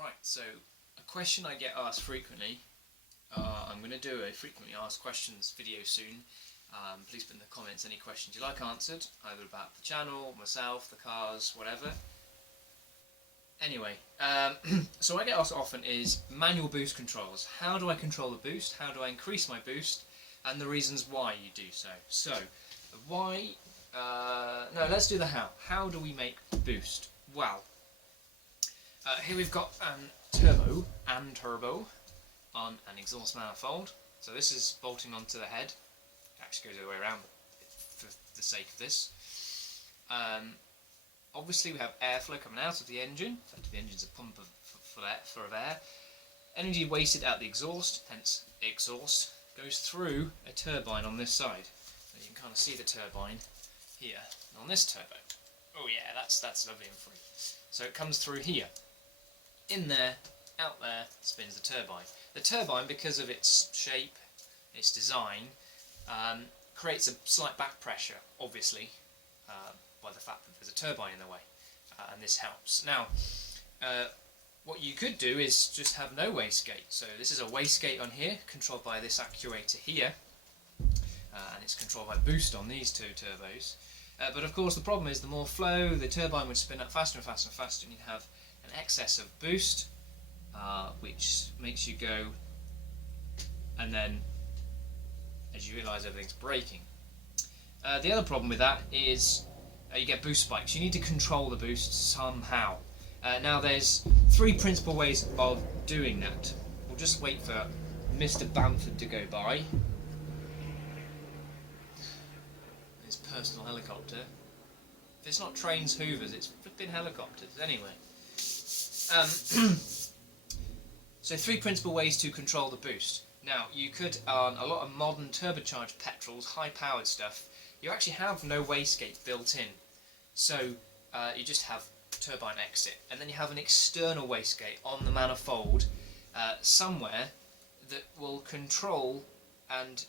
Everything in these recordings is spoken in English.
Right, so a question I get asked frequently, I'm going to do a frequently asked questions video soon. Please put in the comments any questions you like answered, either about the channel, myself, the cars, whatever. Anyway, so what I get asked often is manual boost controls. How do I control the boost? How do I increase my boost? And the reasons why you do so. So, why... no, let's do the how. How do we make boost? Well, here we've got turbo on an exhaust manifold. So this is bolting onto the head. It actually goes the other way around for the sake of this. Obviously we have airflow coming out of the engine. The engine's a pump of air. Energy wasted out the exhaust, hence exhaust, goes through a turbine on this side. So you can kind of see the turbine here on this turbo. Oh yeah, that's lovely and free. So it comes through here. In there, out there, spins the turbine. The turbine, because of its shape, its design, creates a slight back pressure, obviously, by the fact that there's a turbine in the way, and this helps. Now, what you could do is just have no wastegate. So this is a wastegate on here, controlled by this actuator here, and it's controlled by boost on these two turbos. But of course the problem is the more flow, the turbine would spin up faster and faster and faster, and you'd have an excess of boost, which makes you go, and then as you realise everything's braking. The other problem with that is you get boost spikes. You need to control the boost somehow. Now there's three principal ways of doing that. We'll just wait for Mr. Bamford to go by. His personal helicopter. If it's not trains, hoovers, it's flipping helicopters. Anyway. So three principal ways to control the boost. Now you could, on a lot of modern turbocharged petrols, high powered stuff, you actually have no wastegate built in. So you just have turbine exit, and then you have an external wastegate on the manifold somewhere that will control and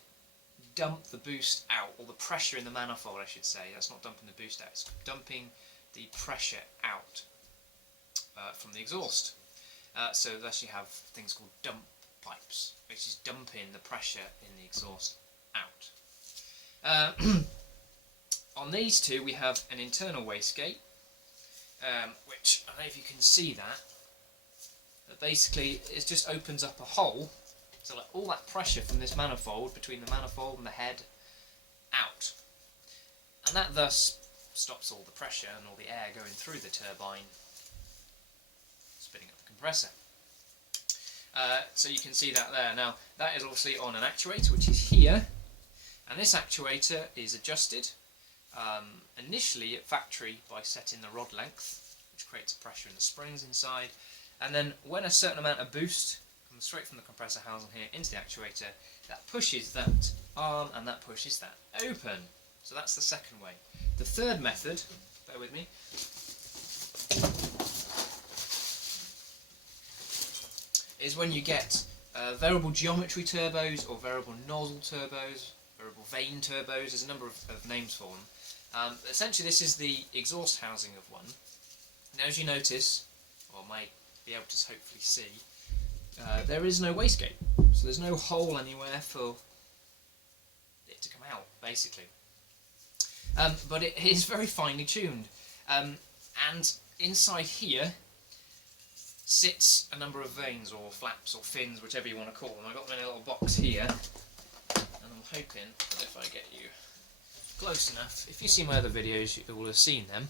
dump the boost out, or the pressure in the manifold I should say. That's not dumping the boost out, it's dumping the pressure out from the exhaust. So you actually have things called dump pipes, which is dumping the pressure in the exhaust out. On these two we have an internal wastegate, which I don't know if you can see that, but basically it just opens up a hole, so like all that pressure from this manifold, between the manifold and the head, out. And that thus stops all the pressure and all the air going through the turbine, spinning up the compressor. So you can see that there. Now that is obviously on an actuator, which is here, and this actuator is adjusted initially at factory by setting the rod length, which creates pressure in the springs inside, and then when a certain amount of boost comes straight from the compressor housing here into the actuator, that pushes that arm and that pushes that open. So that's the second way. The third method, bear with me, is when you get variable geometry turbos or variable nozzle turbos, variable vane turbos. There's a number of names for them. Essentially this is the exhaust housing of one. Now as you notice, or might be able to hopefully see, there is no wastegate, so there's no hole anywhere for it to come out, basically. But it is very finely tuned, and inside here sits a number of vanes or flaps or fins, whichever you want to call them. I've got them in a little box here, and I'm hoping that if I get you close enough, if you see my other videos you will have seen them.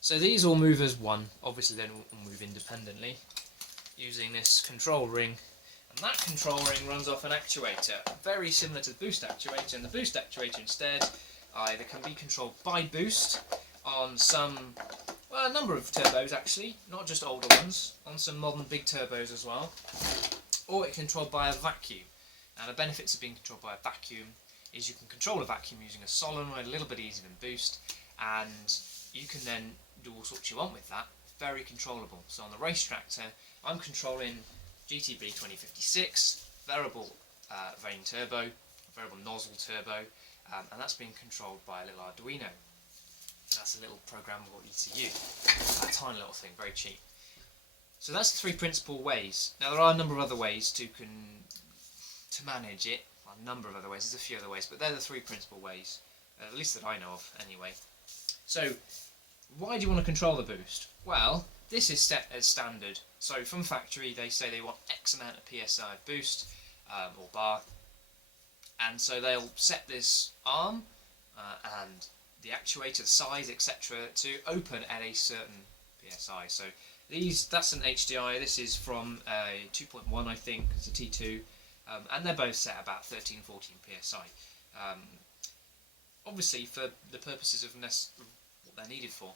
So these all move as one, obviously then will move independently using this control ring, and that control ring runs off an actuator very similar to the boost actuator, and the boost actuator instead either can be controlled by boost on some, well, a number of turbos actually, not just older ones, on some modern big turbos as well, or it's controlled by a vacuum. Now the benefits of being controlled by a vacuum is you can control a vacuum using a solenoid, a little bit easier than boost, and you can then do all sorts you want with that. Very controllable. So on the race tractor, I'm controlling GTB 2056, variable vane turbo, variable nozzle turbo, and that's being controlled by a little Arduino. That's a little programmable ECU, a tiny little thing, very cheap. So that's the three principal ways. Now there are a number of other ways to manage it. Well, a number of other ways. There's a few other ways, but they're the three principal ways, at least that I know of, anyway. So why do you want to control the boost? Well, this is set as standard. So from factory, they say they want X amount of PSI boost or bar, and so they'll set this arm and the actuator, the size, etc., to open at a certain PSI. So that's an HDI. This is from a 2.1, I think. It's a T2, and they're both set about 13, 14 PSI. Obviously, for the purposes of what they're needed for.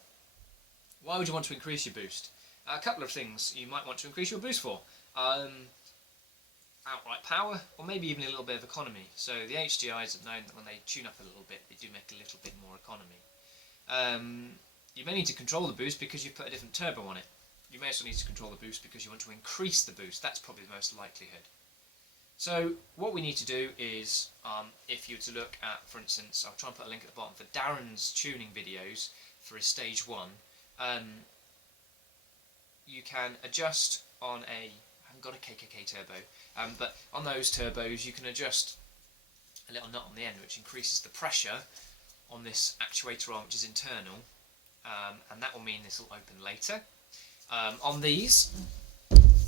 Why would you want to increase your boost? A couple of things you might want to increase your boost for. Outright power, or maybe even a little bit of economy. So the HDIs have known that when they tune up a little bit, they do make a little bit more economy. You may need to control the boost because you put a different turbo on it. You may also need to control the boost because you want to increase the boost. That's probably the most likelihood. So what we need to do is, if you were to look at, for instance, I'll try and put a link at the bottom for Darren's tuning videos for his stage 1. You can adjust on I haven't got a KKK turbo, but on those turbos you can adjust a little nut on the end which increases the pressure on this actuator arm, which is internal, and that will mean this will open later. On these,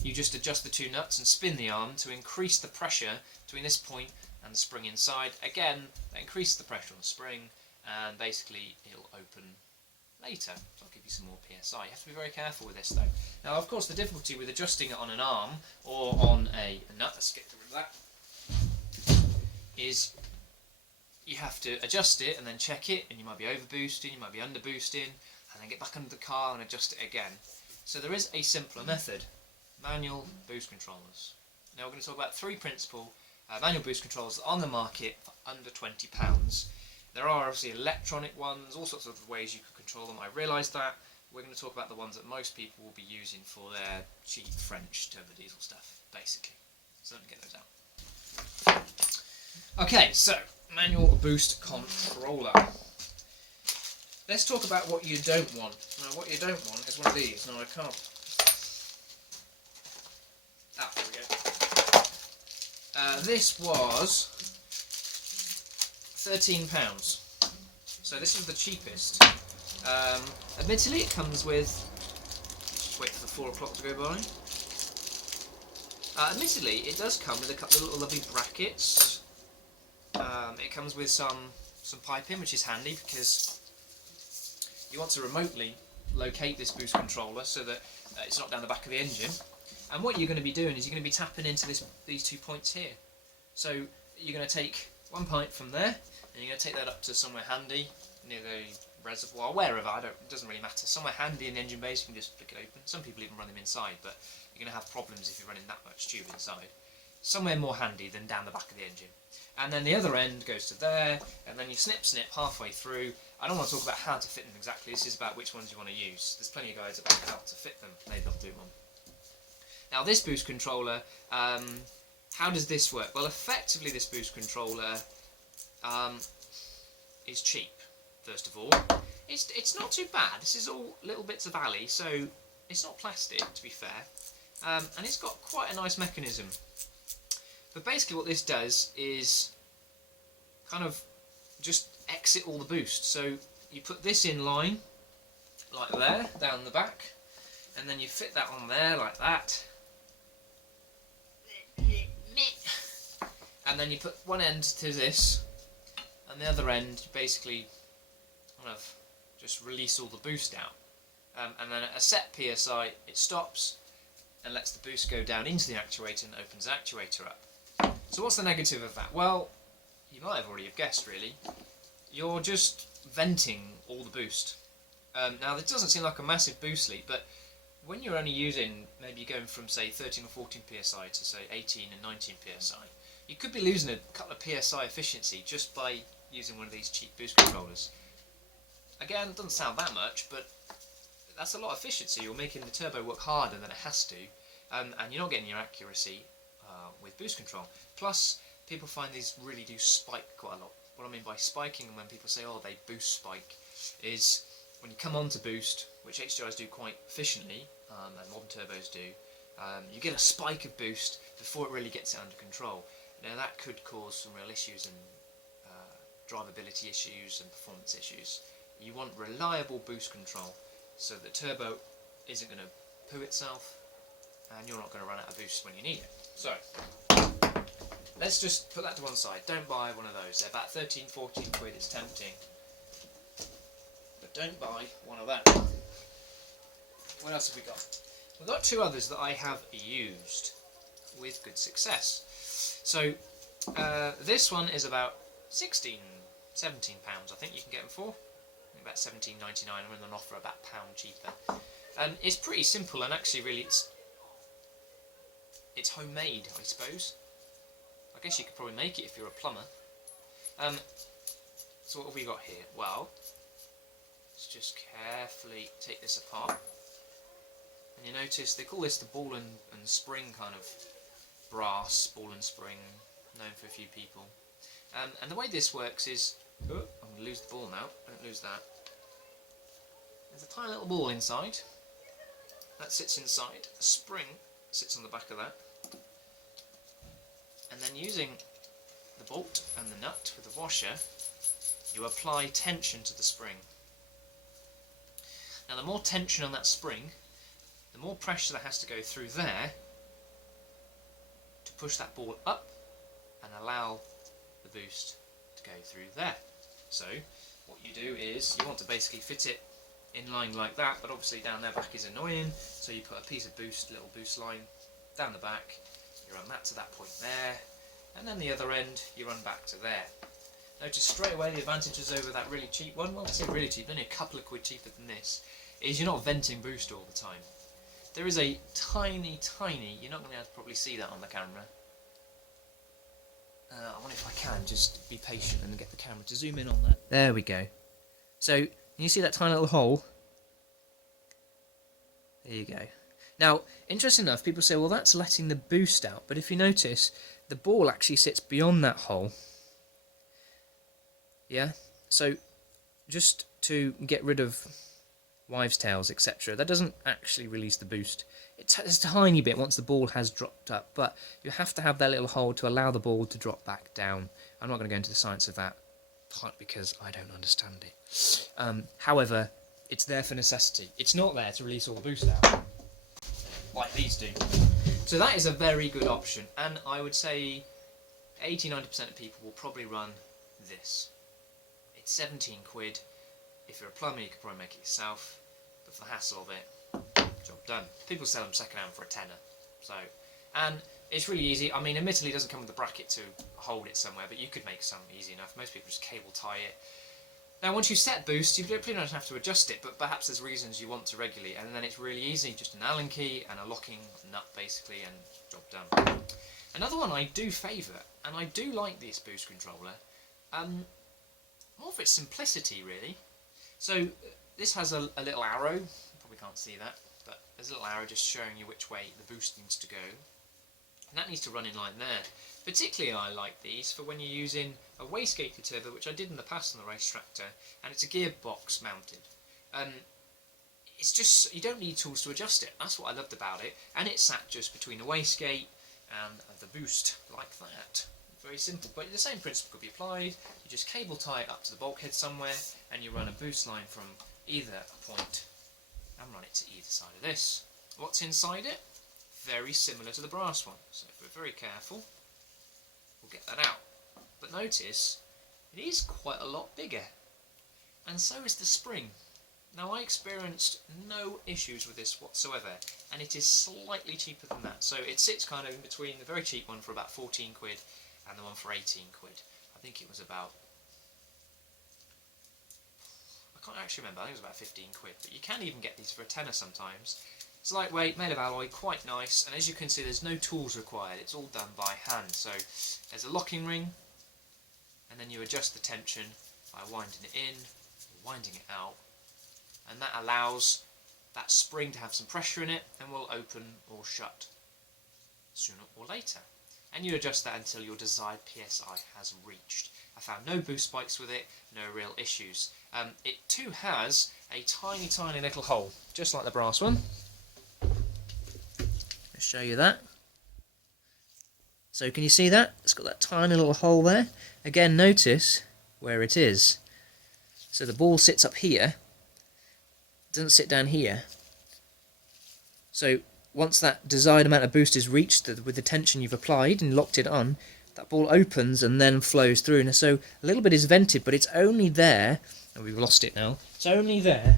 you just adjust the two nuts and spin the arm to increase the pressure between this point and the spring inside. Again, that increases the pressure on the spring, and basically it'll open later. So I'll give you some more PSI. You have to be very careful with this though. Now, of course, the difficulty with adjusting it on an arm or on a nut, let's get rid of that, is you have to adjust it and then check it, and you might be over boosting, you might be under boosting, and then get back under the car and adjust it again. So there is a simpler method: manual boost controllers. Now we're going to talk about three principal manual boost controllers on the market for under £20. There are obviously electronic ones, all sorts of ways you could control them. I realise that. We're going to talk about the ones that most people will be using for their cheap French turbo diesel stuff, basically. So let me get those out. Okay, so manual boost controller. Let's talk about what you don't want. Now, what you don't want is one of these. No, I can't. Ah, there we go. This was £13. So this was the cheapest. Admittedly, it comes with. Just wait for the 4 o'clock to go by. Admittedly, it does come with a couple of little lovely brackets. It comes with some piping, which is handy because you want to remotely locate this boost controller so that it's not down the back of the engine. And what you're going to be doing is you're going to be tapping into these 2 points here. So you're going to take one pipe from there, and you're going to take that up to somewhere handy near the reservoir, wherever. It doesn't really matter. Somewhere handy in the engine base, you can just flick it open. Some people even run them inside, but you're going to have problems if you're running that much tube inside. Somewhere more handy than down the back of the engine. And then the other end goes to there, and then you snip halfway through. I don't want to talk about how to fit them exactly. This is about which ones you want to use. There's plenty of guides about how to fit them. Maybe I'll do one. Now this boost controller, how does this work? Well, effectively this boost controller is cheap, first of all. It's not too bad. This is all little bits of alley, so it's not plastic, to be fair. And it's got quite a nice mechanism. But basically what this does is kind of just exit all the boost. So you put this in line, like there, down the back, and then you fit that on there, like that. And then you put one end to this, and the other end you basically kind of just release all the boost out. And then at a set PSI it stops and lets the boost go down into the actuator and opens the actuator up. So what's the negative of that? Well, you might have already guessed really. You're just venting all the boost. Now this doesn't seem like a massive boost leak, but when you're only using, maybe going from say 13 or 14 psi to say 18 and 19 psi, you could be losing a couple of PSI efficiency just by using one of these cheap boost controllers. Again, it doesn't sound that much, but that's a lot of efficiency. You're making the turbo work harder than it has to, and you're not getting your accuracy with boost control. Plus, people find these really do spike quite a lot. What I mean by spiking, and when people say, oh, they boost spike, is when you come on to boost, which HDRs do quite efficiently, and modern turbos do, you get a spike of boost before it really gets it under control. Now that could cause some real issues and drivability issues and performance issues. You want reliable boost control so the turbo isn't going to poo itself and you're not going to run out of boost when you need it. So let's just put that to one side. Don't buy one of those. They're about 13, 14 quid. It's tempting, but don't buy one of them. What else have we got? We've got two others that I have used with good success. So this one is about 16, 17 pounds. I think you can get them for about 17.99. I'm in an offer about £1 cheaper. And it's pretty simple, and actually really it's homemade, I suppose. I guess you could probably make it if you're a plumber. So what have we got here? Well, let's just carefully take this apart. And you notice they call this the ball and spring kind of brass, ball and spring, known for a few people. And the way this works is, oh, I'm going to lose the ball now, don't lose that. There's a tiny little ball inside, that sits inside, the spring sits on the back of that, and then using the bolt and the nut with the washer, you apply tension to the spring. Now the more tension on that spring, the more pressure that has to go through there to push that ball up and allow the boost to go through there. So what you do is you want to basically fit it in line like that, but obviously down their back is annoying, so you put a piece of little boost line down the back, you run that to that point there, and then the other end you run back to there. Notice straight away the advantages over that really cheap one, well I say really cheap, only a couple of quid cheaper than this, is you're not venting boost all the time. There is a tiny, you're not going to be able to probably see that on the camera. I wonder if I can just be patient and get the camera to zoom in on that. There we go. So, you see that tiny little hole? There you go. Now, interesting enough, people say, well, that's letting the boost out. But if you notice, the ball actually sits beyond that hole. Yeah? So, just to get rid of wives' tails, etc., that doesn't actually release the boost. It's a tiny bit once the ball has dropped up, but you have to have that little hole to allow the ball to drop back down. I'm not going to go into the science of that, partly because I don't understand it. However, it's there for necessity. It's not there to release all the boost out, like these do. So that is a very good option, and I would say 80-90% of people will probably run this. It's 17 quid. If you're a plumber, you could probably make it yourself, but for the hassle of it, job done. People sell them second hand for a tenner. So, and it's really easy. I mean, admittedly, it doesn't come with a bracket to hold it somewhere, but you could make some easy enough. Most people just cable tie it. Now, once you set boost, you pretty much have to adjust it, but perhaps there's reasons you want to regularly, and then it's really easy. Just an Allen key and a locking nut, basically, and job done. Another one I do favour, and I do like this boost controller, more for its simplicity, really. So, this has a little arrow. You probably can't see that, but there's a little arrow just showing you which way the boost needs to go. And that needs to run in line there. Particularly I like these for when you're using a wastegated turbo, which I did in the past on the race tractor, and it's a gearbox mounted. It's just, you don't need tools to adjust it. That's what I loved about it. And it sat just between the wastegate and the boost, like that. Very simple, but the same principle could be applied. You just cable tie it up to the bulkhead somewhere, and you run a boost line from either point and run it to either side of this. What's inside it? Very similar to the brass one, so if we're very careful, we'll get that out. But notice, it is quite a lot bigger, and so is the spring. Now I experienced no issues with this whatsoever, and it is slightly cheaper than that, so it sits kind of in between the very cheap one for about 14 quid and the one for 18 quid. I think it was about, I can't actually remember, I think it was about 15 quid, but you can even get these for a tenner sometimes. It's lightweight, made of alloy, quite nice, and as you can see there's no tools required, it's all done by hand. So there's a locking ring, and then you adjust the tension by winding it in, or winding it out, and that allows that spring to have some pressure in it and will open or shut sooner or later. And you adjust that until your desired PSI has reached. I found no boost spikes with it, no real issues. It too has a tiny, tiny little hole, just like the brass one. I'll show you that. So can you see that? It's got that tiny little hole there. Again, notice where it is. So the ball sits up here, it doesn't sit down here. So once that desired amount of boost is reached with the tension you've applied and locked it on, that ball opens and then flows through. And so a little bit is vented, but it's only there, and we've lost it now, it's only there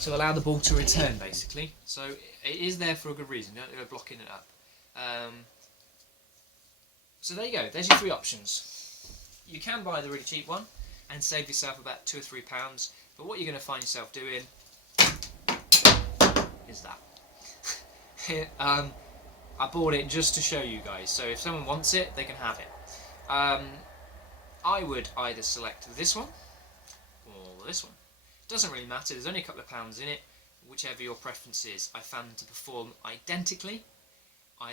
to allow the ball to return, basically. So it is there for a good reason, you don't go blocking it up. So there you go, there's your 3 options. You can buy the really cheap one and save yourself about £2 or £3, but what you're going to find yourself doing is that. I bought it just to show you guys, so if someone wants it, they can have it. I would either select this one or this one. Doesn't really matter, there's only a couple of pounds in it, whichever your preference is. I found them to perform identically.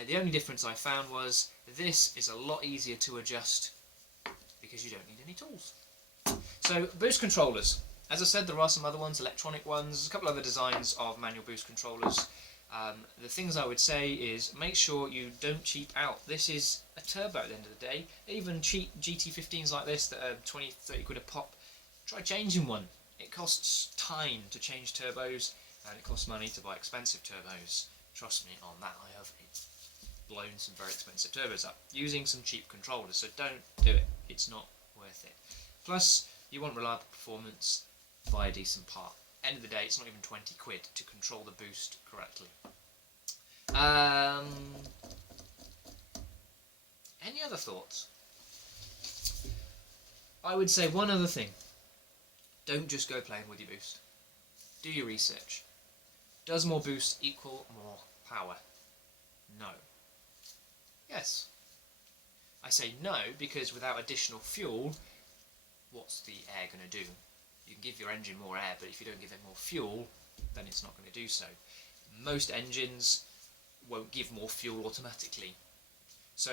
The only difference I found was this is a lot easier to adjust because you don't need any tools. So, boost controllers. As I said, there are some other ones, electronic ones, there's a couple other designs of manual boost controllers. The things I would say is make sure you don't cheap out. This is a turbo at the end of the day. Even cheap GT15s like this that are 20-30 quid a pop, try changing one. It costs time to change turbos and it costs money to buy expensive turbos. Trust me on that, I have blown some very expensive turbos up using some cheap controllers, so don't do it. It's not worth it. Plus, you want reliable performance, buy a decent part. End of the day, it's not even 20 quid to control the boost correctly. Any other thoughts? I would say one other thing. Don't just go playing with your boost. Do your research. Does more boost equal more power? No. Yes. I say no because without additional fuel, what's the air going to do? You can give your engine more air, but if you don't give it more fuel, then it's not going to do so. Most engines won't give more fuel automatically. So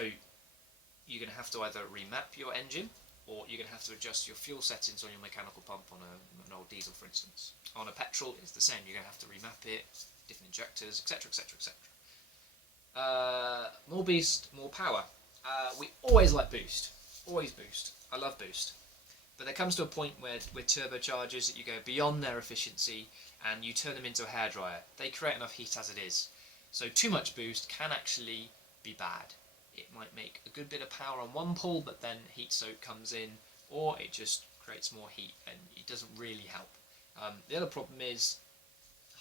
you're going to have to either remap your engine, or you're going to have to adjust your fuel settings on your mechanical pump on an old diesel, for instance. On a petrol, it's the same. You're going to have to remap it, different injectors, etc, etc, etc. More boost, more power. We always like boost. Always boost. I love boost. But there comes to a point where with turbochargers that you go beyond their efficiency and you turn them into a hairdryer. They create enough heat as it is. So too much boost can actually be bad. It might make a good bit of power on one pull, but then heat soak comes in, or it just creates more heat and it doesn't really help. The other problem is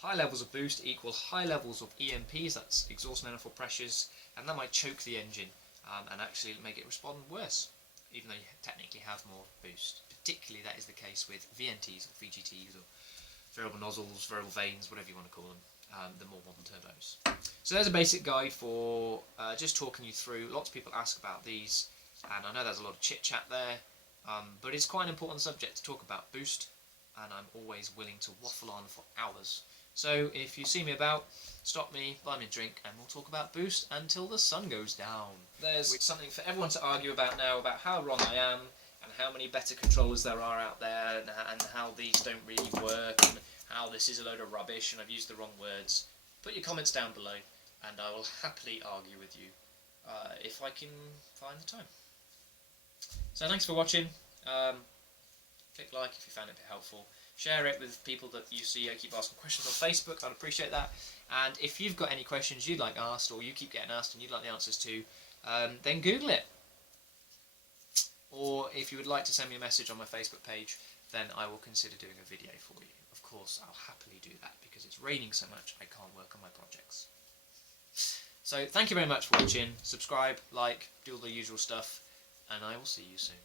high levels of boost equal high levels of EMPs, that's exhaust manifold pressures, and that might choke the engine and actually make it respond worse, even though you technically have more boost. Particularly that is the case with VNTs or VGTs or variable nozzles, variable vanes, whatever you want to call them, the more modern turbos. So there's a basic guide for just talking you through. Lots of people ask about these, and I know there's a lot of chit chat there, but it's quite an important subject to talk about boost, and I'm always willing to waffle on for hours. So if you see me about, stop me, buy me a drink, and we'll talk about boost until the sun goes down. There's something for everyone to argue about now, about how wrong I am, and how many better controllers there are out there, and how these don't really work, and how this is a load of rubbish, and I've used the wrong words. Put your comments down below, and I will happily argue with you, if I can find the time. So thanks for watching. Click like if you found it a bit helpful. Share it with people that you see keep asking questions on Facebook, I'd appreciate that. And if you've got any questions you'd like asked, or you keep getting asked and you'd like the answers to, then Google it. Or if you would like to send me a message on my Facebook page, then I will consider doing a video for you. Of course, I'll happily do that, because it's raining so much I can't work on my projects. So thank you very much for watching. Subscribe, like, do all the usual stuff, and I will see you soon.